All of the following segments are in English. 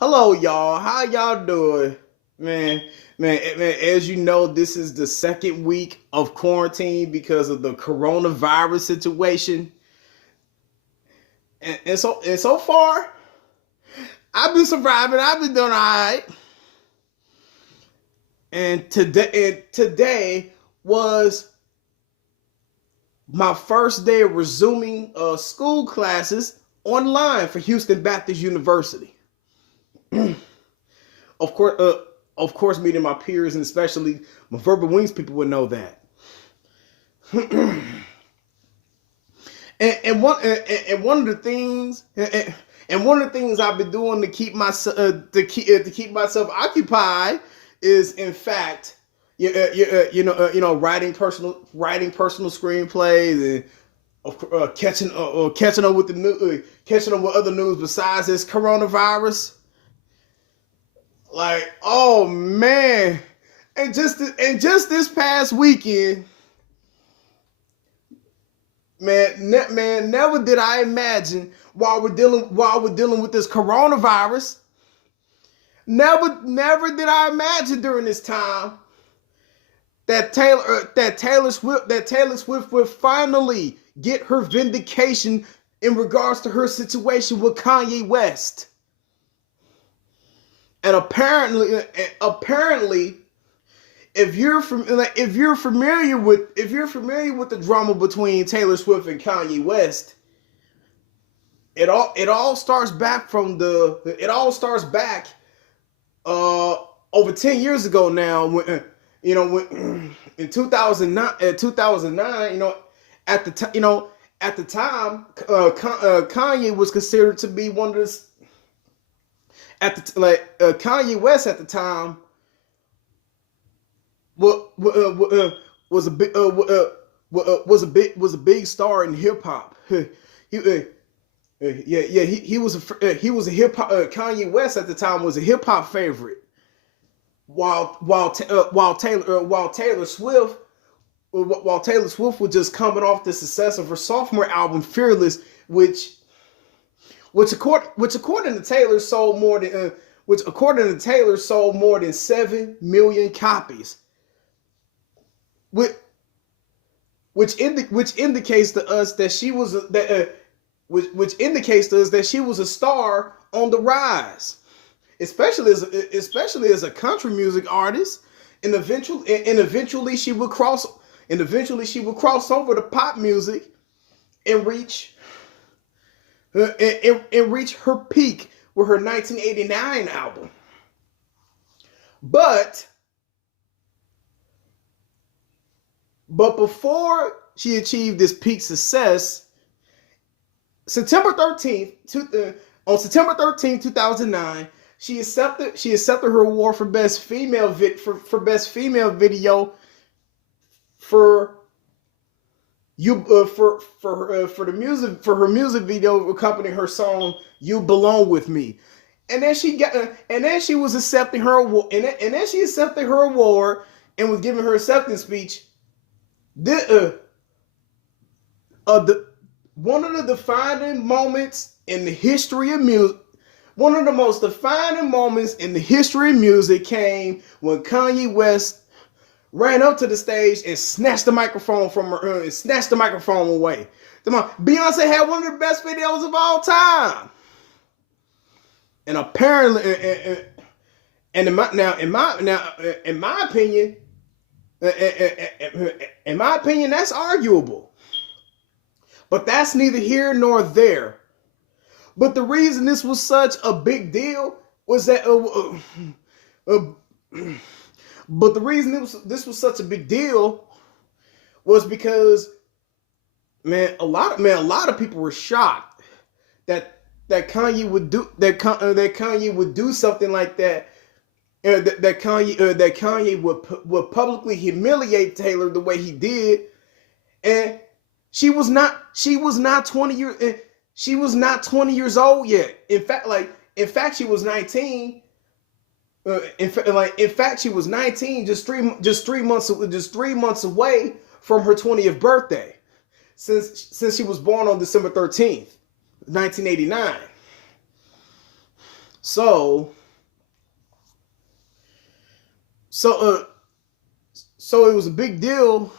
Hello, y'all. How y'all doing? Man, man, as you know, this is the second week of quarantine because of the coronavirus situation. And so far, I've been surviving. I've been doing all right. And today was my first day of resuming school classes online for Houston Baptist University. Of course, meeting my peers and especially my verbal wings people would know that. And one of the things and one of the things I've been doing to keep myself to keep myself occupied is, in fact, writing personal screenplays and catching up with the new catching up with other news besides this coronavirus. Like, oh man, and just this past weekend, man, never did I imagine while we're dealing with this coronavirus. Never did I imagine during this time that Taylor Swift would finally get her vindication in regards to her situation with Kanye West. And apparently, if you're familiar with the drama between Taylor Swift and Kanye West, it all starts back over 10 years ago now, when in 2009, at the time, Kanye was considered to be one of the Kanye West at the time was a big star in hip hop. He was a hip hop. Kanye West at the time was a hip hop favorite, while Taylor Swift was just coming off the success of her sophomore album Fearless, according to Taylor sold more than 7 million copies, which indicates to us that she was a star on the rise, especially as a country music artist, and eventually she would cross over to pop music and reach her peak with her 1989 album. But before she achieved this peak success, on September 13th, 2009, she accepted her award for best female video for her music video accompanying her song "You Belong with Me." And then she was accepting her award, and then she accepted her award and was giving her acceptance speech. One of the defining moments in the history of music, one of the most defining moments in the history of music came when Kanye West ran up to the stage and snatched the microphone from her and snatched the microphone away. Beyonce had one of the best videos of all time. And apparently, in my opinion, that's arguable. But that's neither here nor there. But the reason this was such a big deal was that. But the reason this was such a big deal was because, a lot of people were shocked that Kanye would do something like that. That Kanye would publicly humiliate Taylor the way he did, and she was not 20 years old yet. In fact, she was 19. In fact, she was 19, just three months away from her 20th birthday, since she was born on December 13th, 1989. So so so it was a big deal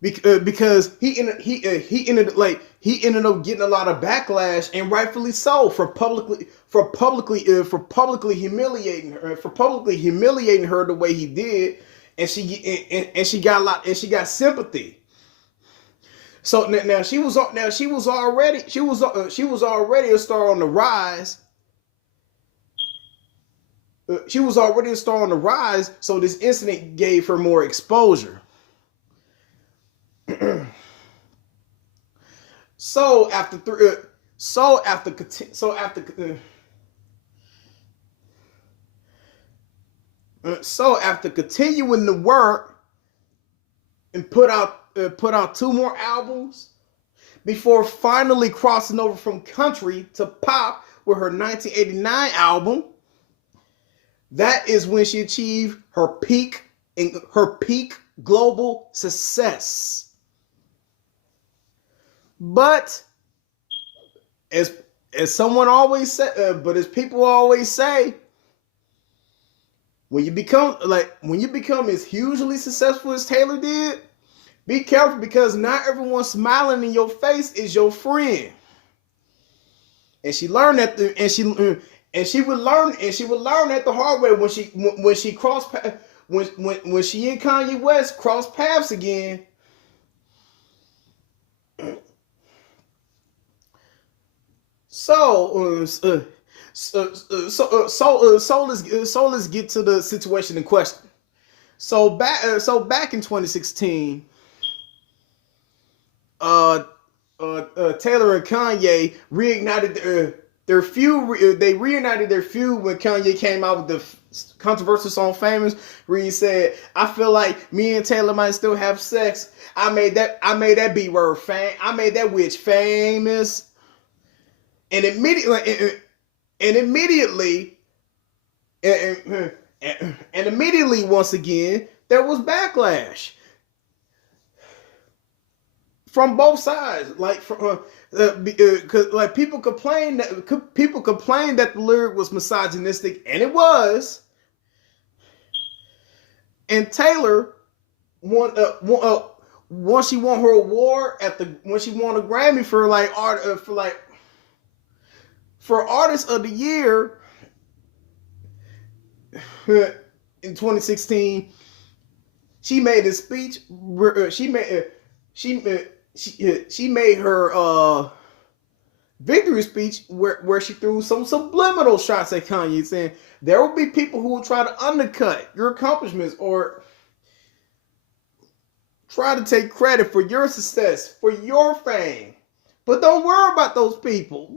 because he ended up getting a lot of backlash, and rightfully so, for publicly humiliating her the way he did, and she got sympathy. So now she was already a star on the rise. She was already a star on the rise, so this incident gave her more exposure. So after continuing to work and put out two more albums before finally crossing over from country to pop with her 1989 album, that is when she achieved her peak global success. But as someone always said, but as people always say, when you become as hugely successful as Taylor did, be careful, because not everyone smiling in your face is your friend. And she learned that, and she would learn that the hard way when she and Kanye West crossed paths again. So let's get to the situation in question. So back in 2016, Taylor and Kanye reignited their feud. They reunited their feud when Kanye came out with the controversial song "Famous," where he said, "I feel like me and Taylor might still have sex. I made that B word I made that witch famous." And immediately, once again, there was backlash from both sides. Like people complained that the lyric was misogynistic, and it was. And Taylor once she won her award when she won a Grammy for Artist of the Year in 2016, she made a speech. She made her victory speech where she threw some subliminal shots at Kanye, saying there will be people who will try to undercut your accomplishments or try to take credit for your success, for your fame, but don't worry about those people.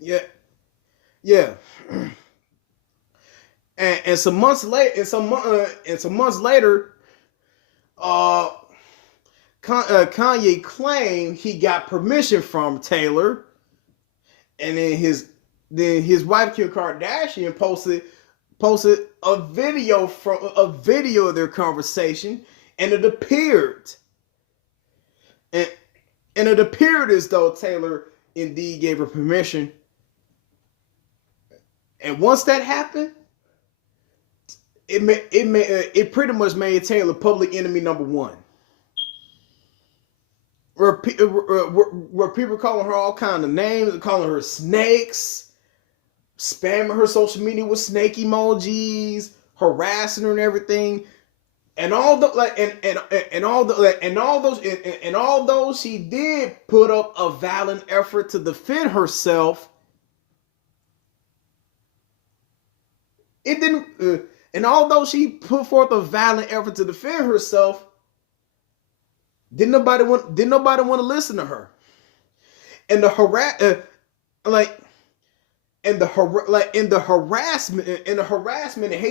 Yeah. And some months later, Kanye claimed he got permission from Taylor, and then his wife Kim Kardashian posted a video of their conversation, and it appeared as though Taylor indeed gave her permission. And once that happened, it pretty much made Taylor public enemy number one. Where people calling her all kind of names, calling her snakes, spamming her social media with snake emojis, harassing her and everything. And although she did put up a valiant effort to defend herself, it didn't. And although she put forth a valiant effort to defend herself, didn't nobody want to listen to her. And the harassment and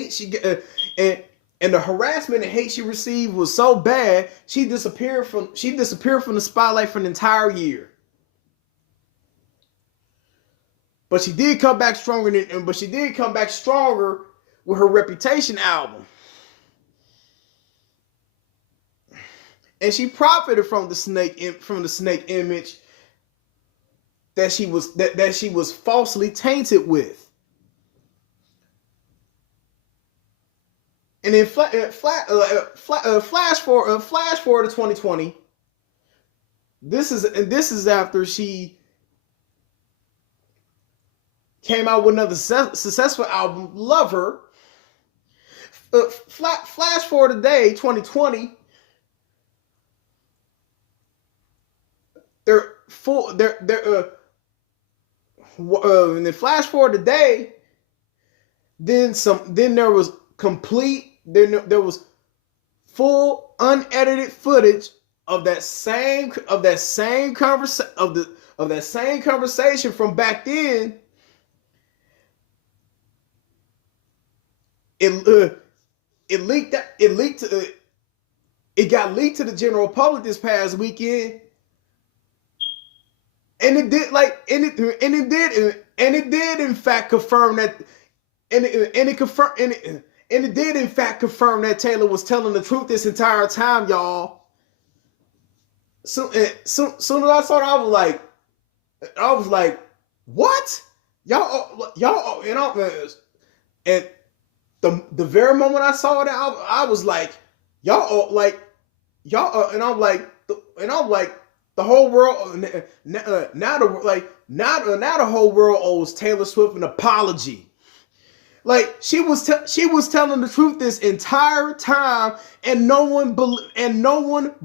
hate she received was so bad, she disappeared from the spotlight for an entire year. But she did come back stronger with her Reputation album. And she profited from the snake image that she was falsely tainted with. And then flash forward to 2020. This is after she came out with another successful album, Lover. Flash forward today, 2020. And then flash forward today. Then there was full unedited footage of that same conversation from back then. It got leaked to the general public this past weekend, and it did in fact confirm that, and it did in fact confirm that Taylor was telling the truth this entire time, y'all. Soon as I saw it, I was like, what? Y'all, and the very moment I saw it, I was like, y'all, and I'm like, the whole world now the whole world owes Taylor Swift an apology. Like she was telling the truth this entire time, and no one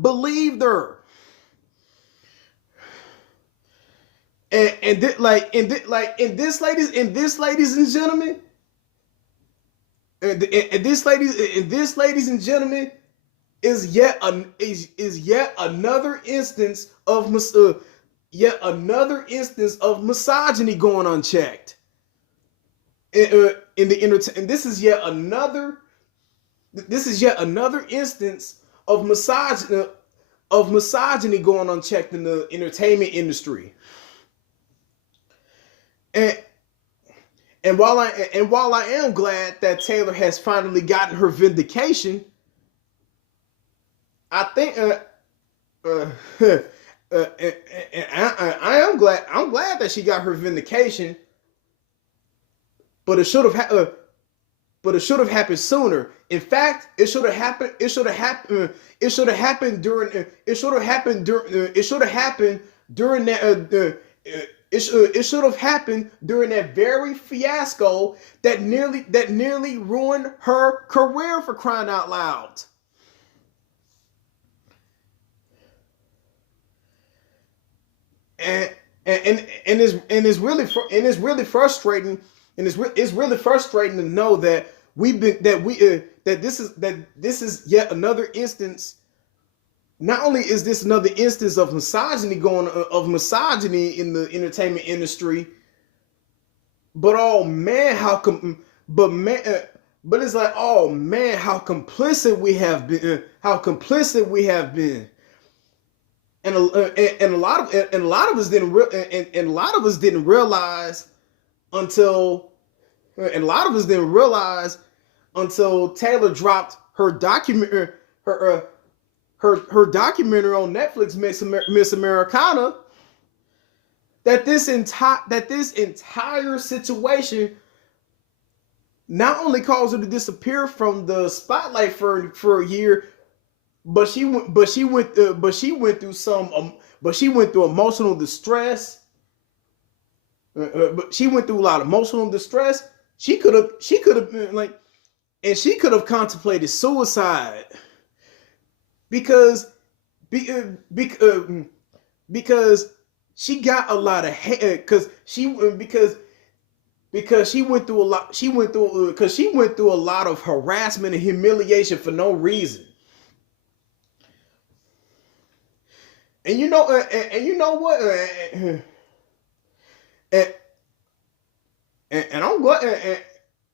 believed her. And this, ladies and gentlemen, is yet another instance of misogyny going unchecked. And this is yet another instance of misogyny going unchecked in the entertainment industry. And while I am glad that Taylor has finally gotten her vindication, I think I'm glad that she got her vindication, but it should have happened sooner. In fact, it should have happened during that very fiasco that nearly ruined her career, for crying out loud. And it's really frustrating, and it's really frustrating to know that this is yet another instance. Not only is this another instance of misogyny in the entertainment industry, but it's like, oh man, how complicit we have been. And a lot of us didn't realize until Taylor dropped her documentary on Netflix, Miss Americana, that this entire situation not only caused her to disappear from the spotlight for a year, but she went through emotional distress. But she went through a lot of emotional distress. She could have been she could have contemplated suicide because she got a lot of hate because she went through a lot. She went through a lot of harassment and humiliation for no reason. And you know what? And I'm glad.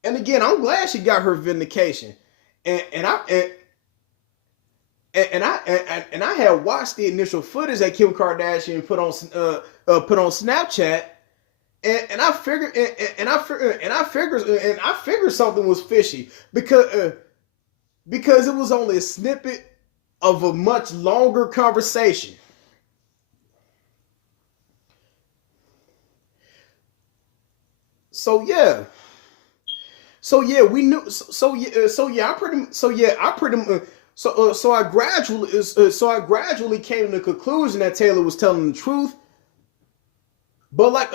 And again, I'm glad she got her vindication. And I had watched the initial footage that Kim Kardashian put on Snapchat, and I figured something was fishy because it was only a snippet of a much longer conversation. so yeah. So yeah, we knew. I pretty so I gradually came to the conclusion that Taylor was telling the truth. But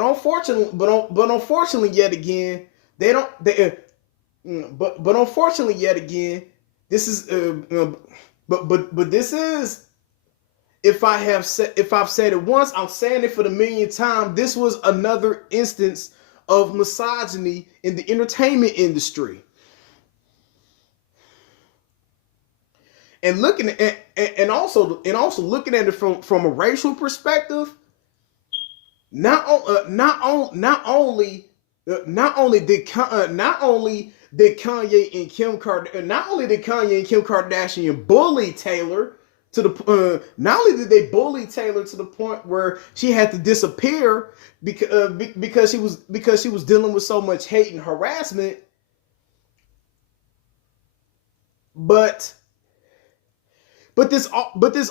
unfortunately, yet again, they don't. But unfortunately, yet again, this is. But this is. If I've said it once, I'm saying it for the millionth time. This was another instance of misogyny in the entertainment industry. And looking at and also looking at it from a racial perspective, not only did Kanye and Kim Kardashian bully Taylor to the not only did they bully Taylor to the point where she had to disappear because she was dealing with so much hate and harassment, but this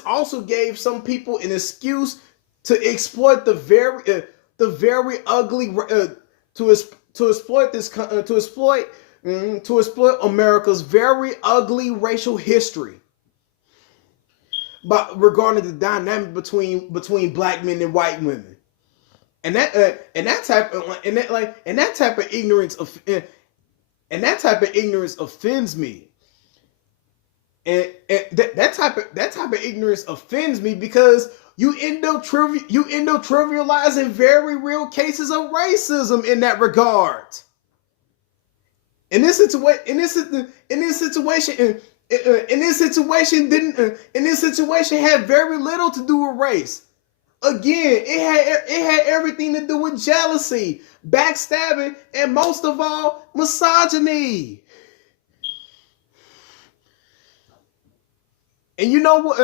also gave some people an excuse to exploit the very ugly to exploit America's very ugly racial history, but regarding the dynamic between black men and white women, and that type of ignorance offends me. And that type of ignorance offends me because you end up trivializing very real cases of racism in that regard. In this situation, had very little to do with race. Again, it had everything to do with jealousy, backstabbing, and most of all, misogyny. And you know what?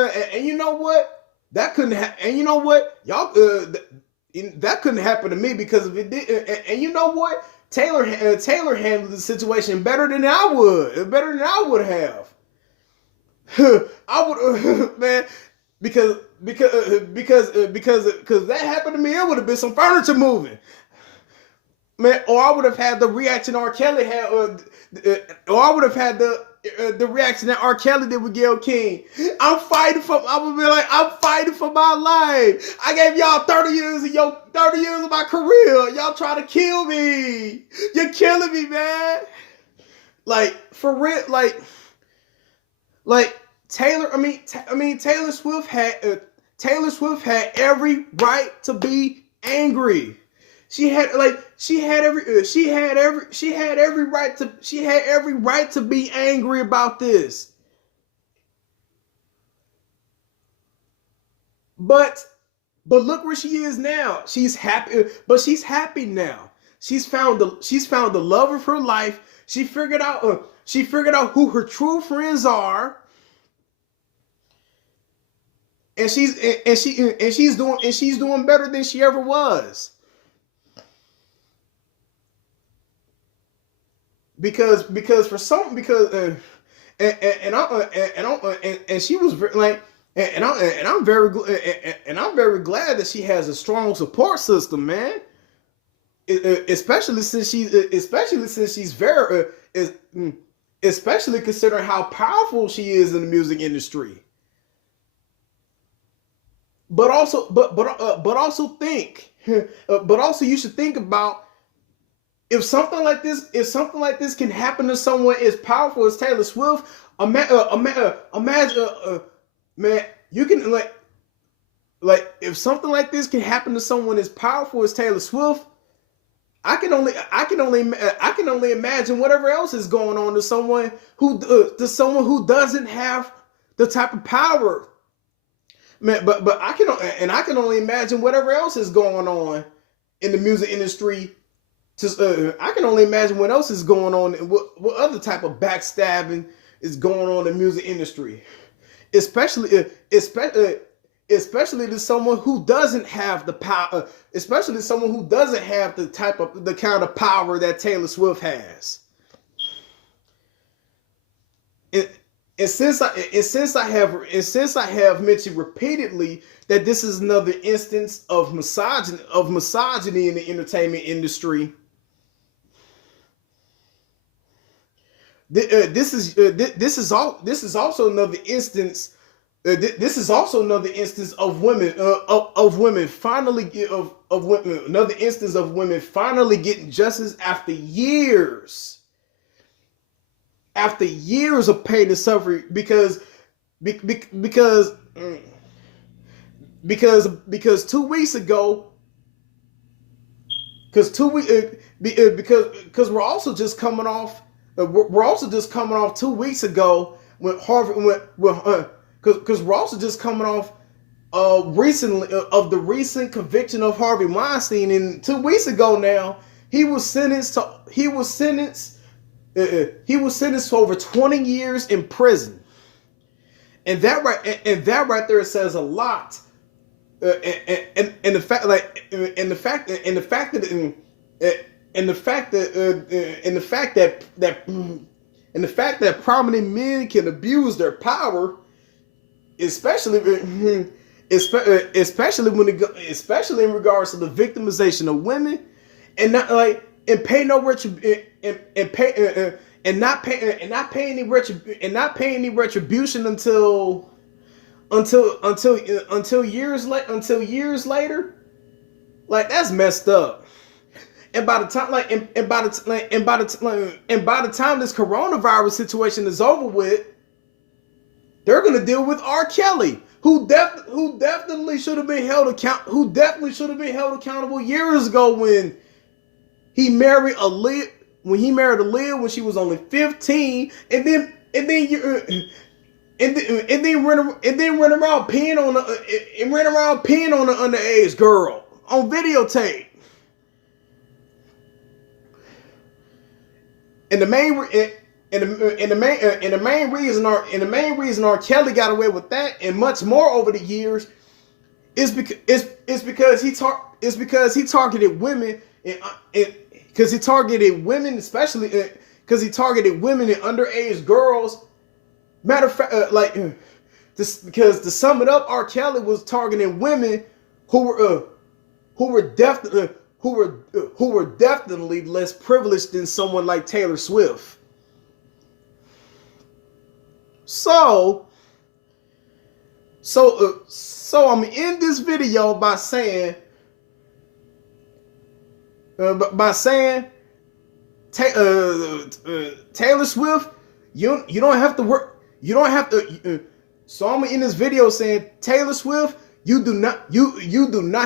That couldn't happen. And you know what? Y'all, that couldn't happen to me because if it did. And you know what? Taylor handled the situation better than I would have. I would, man, because that happened to me. It would have been some furniture moving, man. Or I would have had the reaction R. Kelly had, or I would have had the reaction that R. Kelly did with Gayle King. I would be like, I'm fighting for my life. I gave y'all 30 years of my career. Y'all try to kill me. You're killing me, man. Like, for real, like Taylor. Taylor Swift had every right to be angry. She had every right to be angry about this. But look where she is now. She's happy, but she's happy now. She's found the love of her life. She figured out who her true friends are. And she's doing better than she ever was. Because she was like, I'm very glad that she has a strong support system, man. Especially considering how powerful she is in the music industry. But also you should think about if something like this can happen to someone as powerful as Taylor Swift. Imagine, man, you can like if something like this can happen to someone as powerful as Taylor Swift. I can only imagine whatever else is going on to someone who doesn't have the type of power. Man, but I can only imagine whatever else is going on in the music industry. I can only imagine what else is going on, what other type of backstabbing is going on in the music industry, especially to someone who doesn't have the power, especially to someone who doesn't have the kind of power that Taylor Swift has. since I have mentioned repeatedly that this is another instance of misogyny in the entertainment industry, this is also another instance. This is also another instance of women finally another instance of women finally getting justice after years of pain and suffering because 2 weeks ago because we're also just coming off 2 weeks ago when Harvey went because we're also just coming off recently of the recent conviction of Harvey Weinstein, and 2 weeks ago now he was sentenced to over 20 years in prison, and that right there says a lot. And the fact that prominent men can abuse their power, especially in regards to the victimization of women, and not pay any retribution until years later. Like, that's messed up. And by the time this coronavirus situation is over with, they're gonna deal with R. Kelly, who definitely should have been held accountable years ago when he married Aaliyah when she was only 15, and then ran around peeing on the underage girl on videotape. And the main reason R. Kelly got away with that and much more over the years is because he targeted women, because he targeted women, especially because he targeted women and underage girls. Matter of fact, because to sum it up, R. Kelly was targeting women who were definitely less privileged than someone like Taylor Swift. So I'm in this video by saying Taylor Swift, you don't have to work. You don't have to. So I'm in this video saying, Taylor Swift, you do not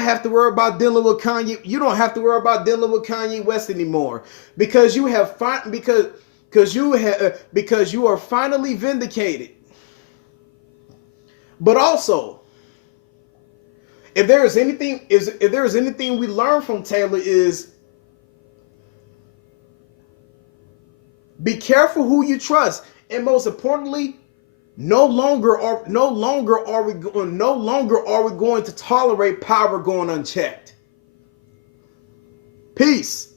have to worry about dealing with Kanye. You don't have to worry about dealing with Kanye West anymore, because you are finally vindicated. But also, if there is anything we learn from Taylor, is be careful who you trust, and most importantly, no longer are we going to tolerate power going unchecked. Peace.